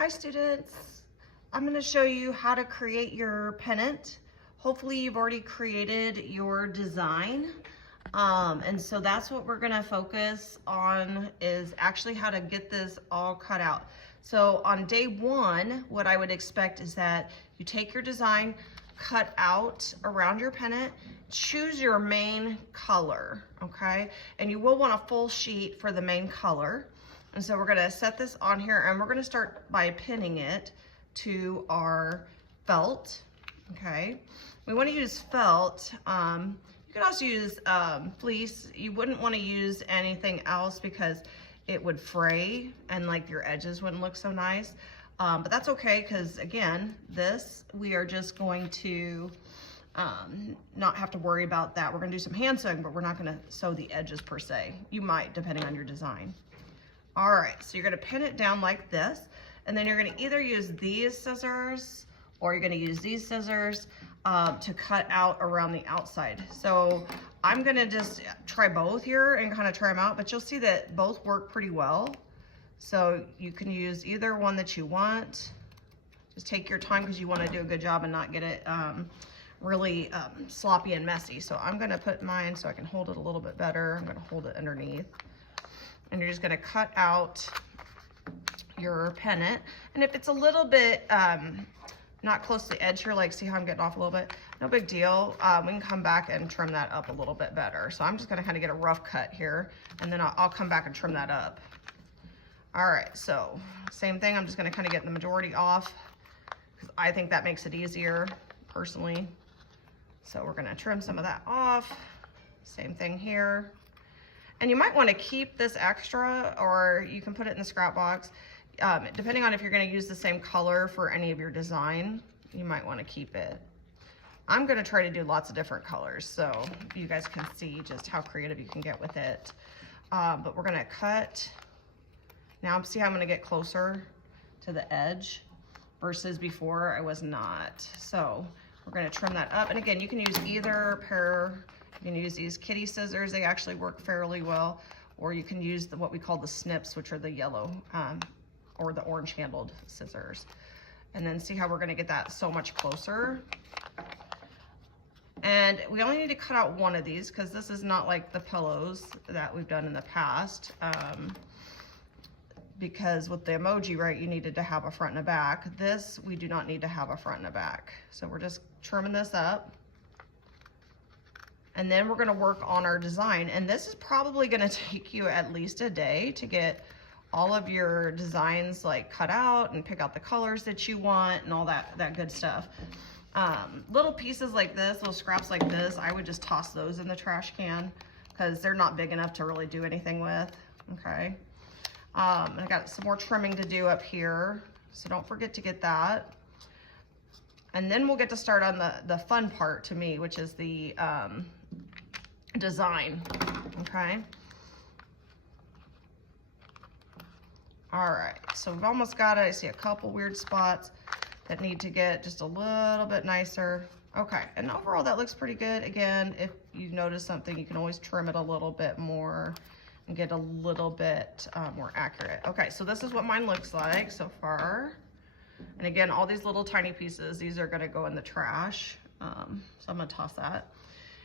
Hi students, I'm going to show you how to create your pennant. Hopefully you've already created your design. And so that's what we're going to focus on, is actually how to get this all cut out. So on day one, what I would expect is that you take your design, cut out around your pennant, choose your main color, okay? And you will want a full sheet for the main color. And so we're gonna set this on here and we're gonna start by pinning it to our felt, okay? We wanna use felt. You could also use fleece. You wouldn't wanna use anything else because it would fray and like your edges wouldn't look so nice. But that's okay, because again, this, we are just going to not have to worry about that. We're gonna do some hand sewing, but we're not gonna sew the edges per se. You might, depending on your design. All right, so you're gonna pin it down like this, and then you're gonna either use these scissors or you're gonna use these scissors to cut out around the outside. So I'm gonna just try both here and kind of try them out, but you'll see that both work pretty well. So you can use either one that you want. Just take your time because you wanna do a good job and not get it really sloppy and messy. So I'm gonna put mine so I can hold it a little bit better. I'm gonna hold it underneath. And you're just gonna cut out your pennant. And if it's a little bit not close to the edge here, like see how I'm getting off a little bit, no big deal. We can come back and trim that up a little bit better. So I'm just gonna kind of get a rough cut here, and then I'll come back and trim that up. All right, so same thing, I'm just gonna kind of get the majority off because I think that makes it easier personally. So we're gonna trim some of that off. Same thing here. And you might want to keep this extra, or you can put it in the scrap box. Depending on if you're going to use the same color for any of your design, you might want to keep it. I'm going to try to do lots of different colors, so you guys can see just how creative you can get with it. But we're going to cut. Now see how I'm going to get closer to the edge versus before I was not. So we're going to trim that up. And again, you can use either pair. You can use these kitty scissors, they actually work fairly well, or you can use what we call the snips, which are the yellow or the orange handled scissors. And then see how we're gonna get that so much closer. And we only need to cut out one of these because this is not like the pillows that we've done in the past. Because with the emoji, right, you needed to have a front and a back. This, we do not need to have a front and a back. So we're just trimming this up. And then we're gonna work on our design. And this is probably gonna take you at least a day to get all of your designs like cut out and pick out the colors that you want and all that good stuff. Little pieces like this, little scraps like this, I would just toss those in the trash can because they're not big enough to really do anything with, okay? I got some more trimming to do up here, so don't forget to get that. And then we'll get to start on the fun part to me, which is the design, okay? All right, so we've almost got it. I see a couple weird spots that need to get just a little bit nicer. Okay, and overall that looks pretty good. Again, if you notice something, you can always trim it a little bit more and get a little bit more accurate. Okay, so this is what mine looks like so far. And again, all these little tiny pieces, these are gonna go in the trash. So I'm gonna toss that.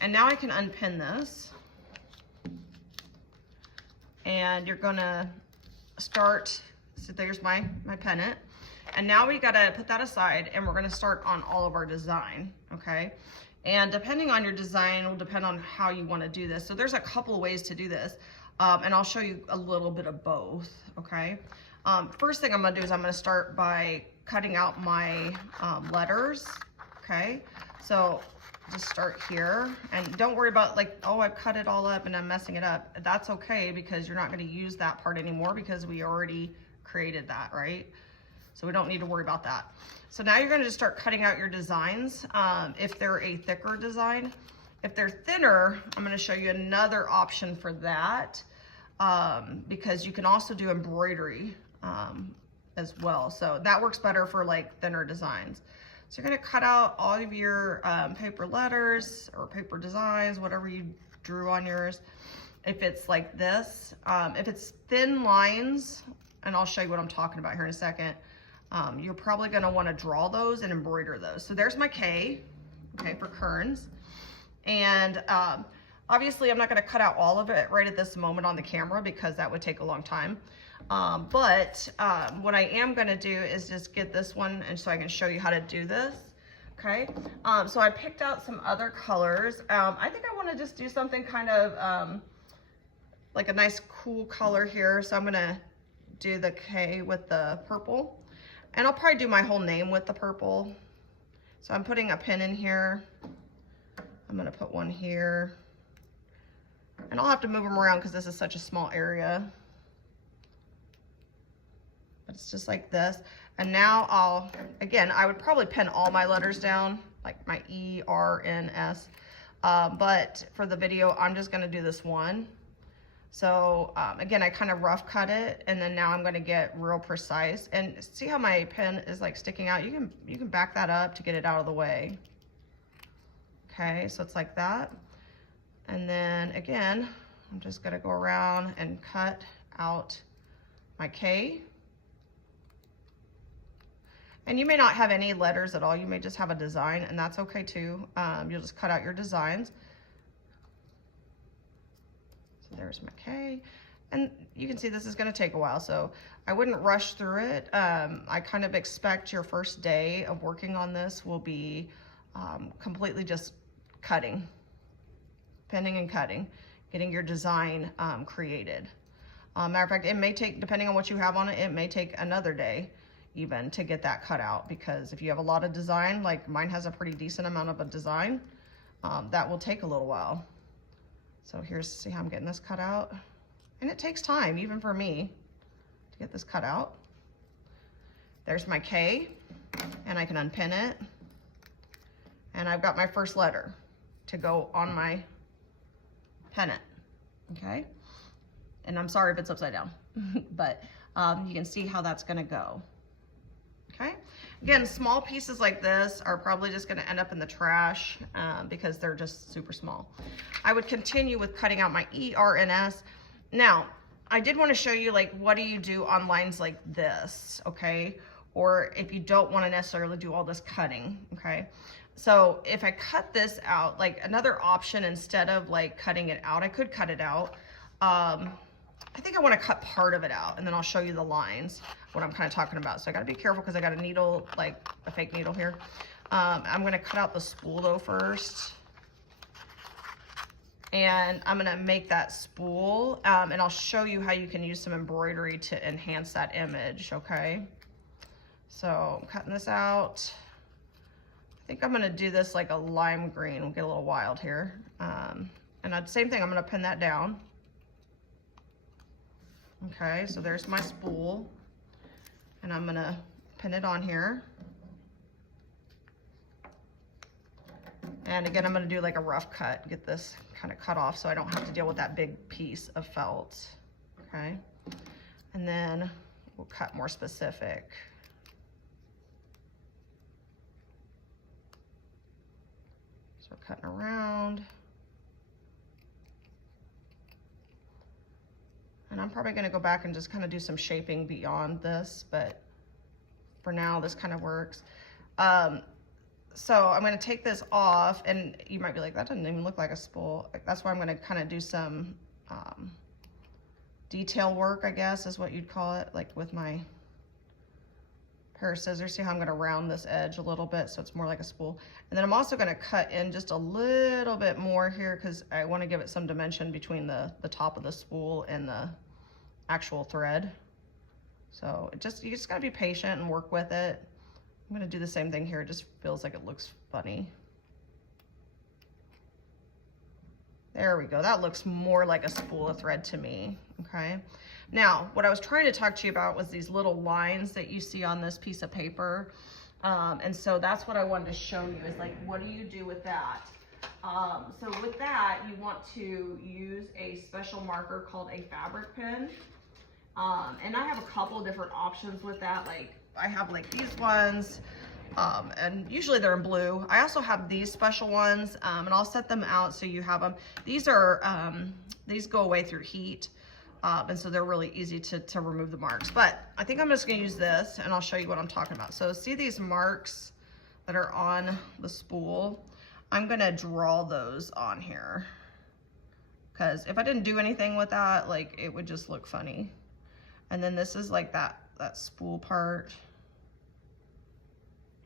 And now I can unpin this. And you're gonna start, so there's my pennant. And now we gotta put that aside and we're gonna start on all of our design, okay? And depending on your design will depend on how you wanna do this. So there's a couple of ways to do this. And I'll show you a little bit of both, okay? First thing I'm gonna do is I'm gonna start by cutting out my letters, okay? So just start here, and don't worry about like, oh, I've cut it all up and I'm messing it up. That's okay, because you're not gonna use that part anymore because we already created that, right? So we don't need to worry about that. So now you're gonna just start cutting out your designs if they're a thicker design. If they're thinner, I'm gonna show you another option for that because you can also do embroidery as well. So that works better for like thinner designs. So you're gonna cut out all of your paper letters or paper designs, whatever you drew on yours. If it's like this, if it's thin lines, and I'll show you what I'm talking about here in a second, You're probably gonna wanna draw those and embroider those. So there's my K, okay, for kerns. And obviously I'm not gonna cut out all of it right at this moment on the camera because that would take a long time. But what I am gonna do is just get this one and so I can show you how to do this. Okay, so I picked out some other colors. I think I wanna just do something kind of like a nice cool color here. So I'm gonna do the K with the purple. And I'll probably do my whole name with the purple. So I'm putting a pin in here. I'm gonna put one here. And I'll have to move them around because this is such a small area. But it's just like this. And now again, I would probably pen all my letters down, like my E, R, N, S. But for the video, I'm just gonna do this one. So again, I kind of rough cut it, and then now I'm gonna get real precise. And see how my pen is like sticking out? You can back that up to get it out of the way. Okay, so it's like that. And then again, I'm just gonna go around and cut out my K. And you may not have any letters at all. You may just have a design, and that's okay too. You'll just cut out your designs. So there's my K. And you can see this is gonna take a while, so I wouldn't rush through it. I kind of expect your first day of working on this will be completely just cutting, penning and cutting, getting your design created. Matter of fact, it may take, depending on what you have on it, it may take another day even to get that cut out, because if you have a lot of design, like mine has a pretty decent amount of a design, that will take a little while. So here's, see how I'm getting this cut out? And it takes time, even for me, to get this cut out. There's my K, and I can unpin it. And I've got my first letter to go on my pennant, okay? And I'm sorry if it's upside down, but you can see how that's gonna go, okay? Again, small pieces like this are probably just gonna end up in the trash because they're just super small. I would continue with cutting out my E, R, and S. Now, I did wanna show you, like, what do you do on lines like this, okay? Or if you don't wanna necessarily do all this cutting, okay? So if I cut this out, like another option, instead of like cutting it out, I could cut it out. I think I want to cut part of it out, and then I'll show you the lines, what I'm kind of talking about. So I got to be careful because I got a needle, like a fake needle here. I'm going to cut out the spool though first. And I'm going to make that spool, and I'll show you how you can use some embroidery to enhance that image, okay? So I'm cutting this out. I think I'm gonna do this like a lime green. We'll get a little wild here. And same thing, I'm gonna pin that down. Okay, so there's my spool. And I'm gonna pin it on here. And again, I'm gonna do like a rough cut, get this kind of cut off so I don't have to deal with that big piece of felt, okay? And then we'll cut more specific. So we're cutting around. And I'm probably gonna go back and just kind of do some shaping beyond this, but for now, this kind of works. So I'm gonna take this off, and you might be like, that doesn't even look like a spool. That's why I'm gonna kind of do some detail work, I guess is what you'd call it, like with my pair of scissors. See how I'm gonna round this edge a little bit so it's more like a spool. And then I'm also gonna cut in just a little bit more here because I wanna give it some dimension between the top of the spool and the actual thread. So you just gotta be patient and work with it. I'm gonna do the same thing here. It just feels like it looks funny. There we go. That looks more like a spool of thread to me, okay? Now, what I was trying to talk to you about was these little lines that you see on this piece of paper. And so that's what I wanted to show you is like, what do you do with that? So with that, you want to use a special marker called a fabric pen. And I have a couple of different options with that. Like I have like these ones, and usually they're in blue. I also have these special ones, and I'll set them out so you have them. These are, these go away through heat. And so they're really easy to remove the marks. But I think I'm just gonna use this and I'll show you what I'm talking about. So see these marks that are on the spool? I'm gonna draw those on here. Because if I didn't do anything with that, like it would just look funny. And then this is like that spool part,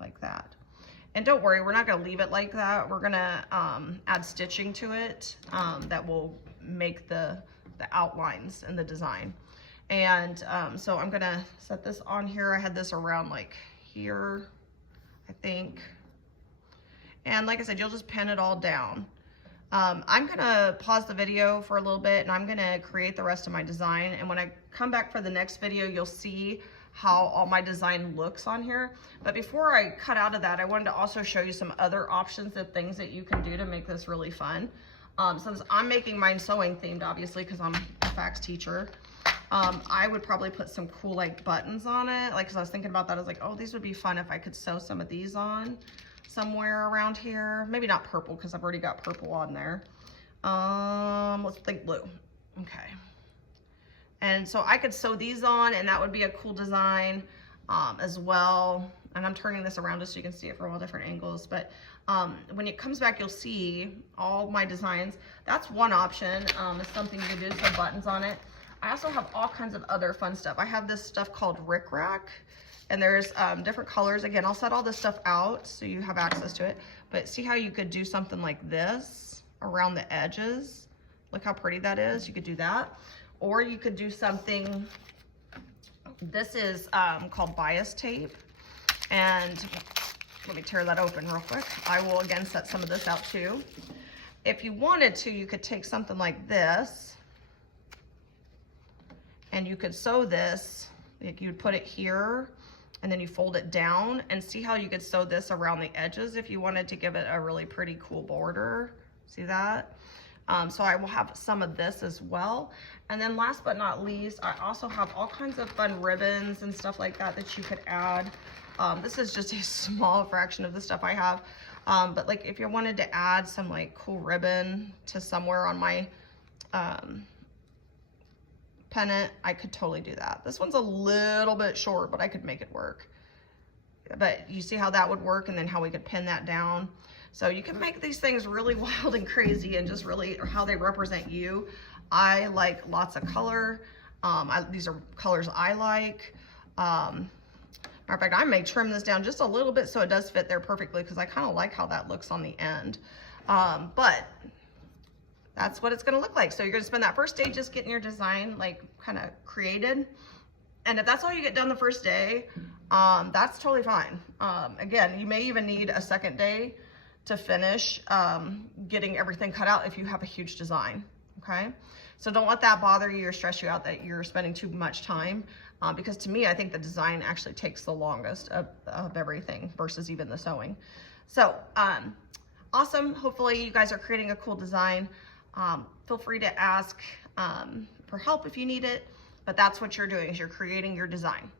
like that. And don't worry, we're not gonna leave it like that. We're gonna add stitching to it that will make the outlines in the design. And so I'm gonna set this on here. I had this around like here, I think. And like I said, you'll just pin it all down. I'm gonna pause the video for a little bit and I'm gonna create the rest of my design. And when I come back for the next video, you'll see how all my design looks on here. But before I cut out of that, I wanted to also show you some other options of things that you can do to make this really fun. Since I'm making mine sewing themed, obviously, because I'm a fax teacher, I would probably put some cool like buttons on it. Like, cause I was thinking about that, I was like, oh, these would be fun if I could sew some of these on somewhere around here. Maybe not purple, because I've already got purple on there. Let's think blue. Okay. And so I could sew these on and that would be a cool design as well. And I'm turning this around just so you can see it from all different angles. But when it comes back, you'll see all my designs. That's one option. It's something you can do, sew buttons on it. I also have all kinds of other fun stuff. I have this stuff called Rick Rack. And there's different colors. Again, I'll set all this stuff out so you have access to it. But see how you could do something like this around the edges? Look how pretty that is. You could do that. Or you could do something, this is called bias tape. And let me tear that open real quick. I will again set some of this out too. If you wanted to, you could take something like this and you could sew this, like you would put it here and then you fold it down, and see how you could sew this around the edges if you wanted to give it a really pretty cool border. See that? So I will have some of this as well. And then last but not least, I also have all kinds of fun ribbons and stuff like that that you could add. This is just a small fraction of the stuff I have. But like if you wanted to add some like cool ribbon to somewhere on my pennant, I could totally do that. This one's a little bit short, but I could make it work. But you see how that would work, and then how we could pin that down. So you can make these things really wild and crazy and just really how they represent you. I like lots of color. These are colors I like. Matter of fact, I may trim this down just a little bit so it does fit there perfectly, because I kind of like how that looks on the end. But that's what it's gonna look like. So you're gonna spend that first day just getting your design like kind of created. And if that's all you get done the first day, that's totally fine. Again, you may even need a second day to finish getting everything cut out if you have a huge design, okay? So don't let that bother you or stress you out that you're spending too much time, because to me, I think the design actually takes the longest of everything versus even the sewing. So awesome. Hopefully you guys are creating a cool design. Feel free to ask for help if you need it, but that's what you're doing, is you're creating your design.